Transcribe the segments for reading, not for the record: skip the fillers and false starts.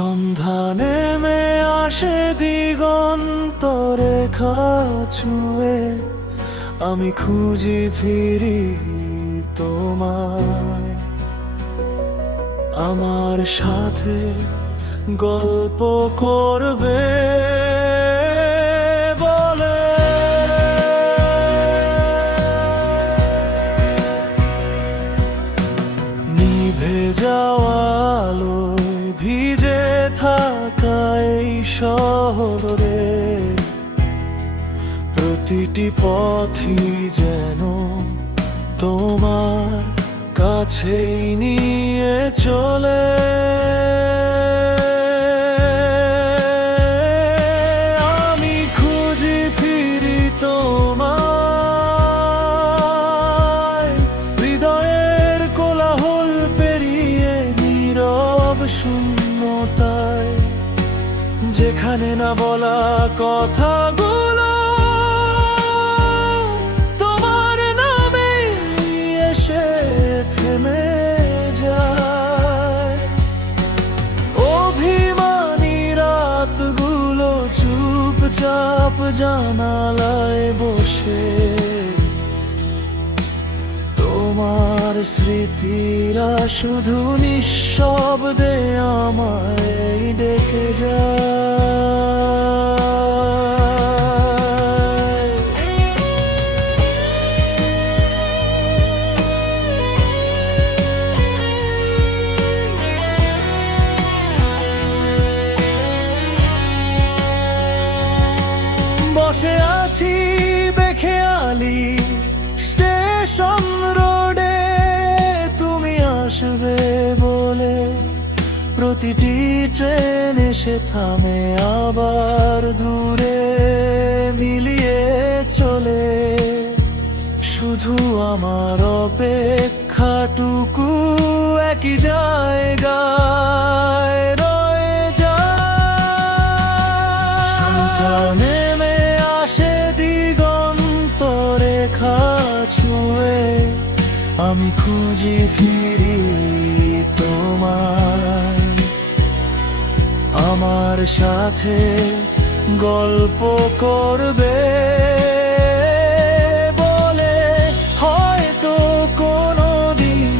সন্ধ্যা নেমে আসে দিগন্ত রেখা ছুঁয়ে, আমি খুঁজি ফিরি তোমায়। আমার সাথে গল্প করবে বলে, নিভে যাওয়া আলোয় ভিজে থাকা এই শহরে প্রতিটি পথই যেন তোমার কাছেই নিয়ে চলে। আমি খুঁজি ফিরি তোমায়, হৃদয়ের কোলাহল পেরিয়ে নীরব শূন্যতায়, যেখানে না বলা কথাগুলো তোমার নামে এসে থেমে যায়। অভিমানী রাতগুলো চুপচাপ জানালায় বসে তোমার স্মৃতিরা শুধু নিঃশব্দে আমায় ডেকে যায়। বসে আছি বেখেয়ালি স্টেশন রোডে, তুমি আসবে বলে প্রতিটি ট্রেন এসে থামে আবার দূরে মিলিয়ে চলে। শুধু আমার অপেক্ষাটুকু একই জায়গায় রয়ে যায়। সন্ধ্যা নেমে আসে দিগন্ত রেখা ছুঁয়ে, আমি খুঁজি ফিরি তোমায়। আমার সাথে গল্প করবে বলে, হয়তো কোনোদিন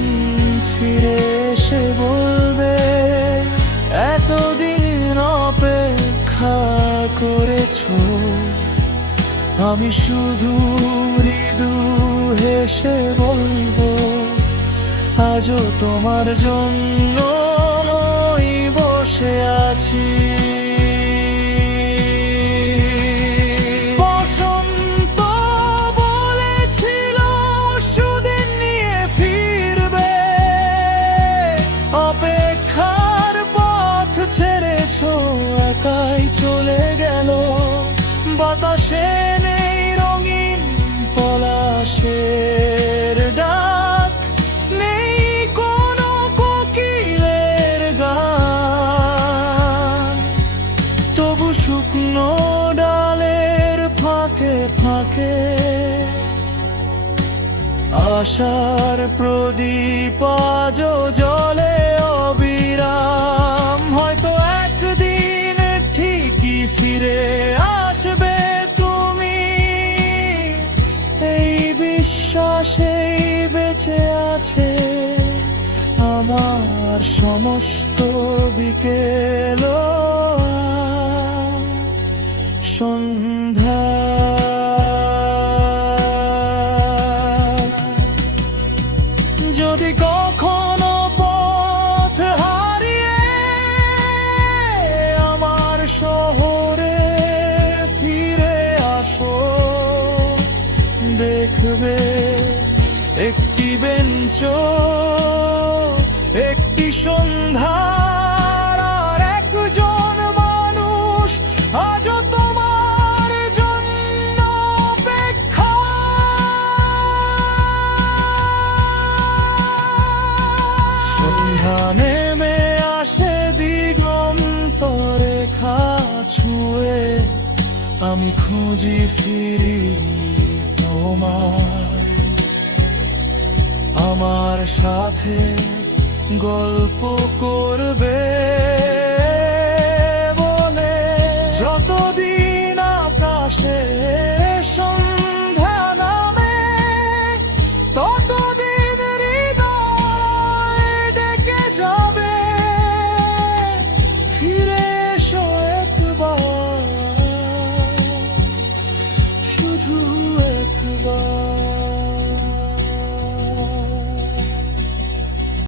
ফিরে এসে বলবে, এতদিন অপেক্ষা করেছো। আমি শুধু মৃদু হেসে বলবো, আজও তোমার জন্যই বসে আছি। বসন্ত বলেছিল সুদিন নিয়ে ফিরবে, অপেক্ষার পথ ছেড়েছো, একাই চলে গেল। বাতাসে নেই রঙিন পলাশের ডাক, নেই কোনো কোকিলের গান, তবু শুকনো ডালের ফাঁকে ফাঁকে আশার প্রদীপ আজও জ্বলে অবিরাম। হয়তো একদিন ঠিকই ফিরে আসবে তুমি, এই বিশ্বাসেই বেঁচে আছে আমার সমস্ত বিকেল। সন্ধ্যা যদি কখনো পথ হারিয়ে আমার শহরে ফিরে আসো, দেখবে একটি বেঞ্চ, একটি সন্ধ্যার আর একজন মানুষ আজও তোমার জন্য অপেক্ষা। সন্ধ্যা নেমে আসে দিগন্ত রেখা ছুঁয়ে, আমি খুঁজি ফিরি তোমায়। আমার সাথে গল্প করবে।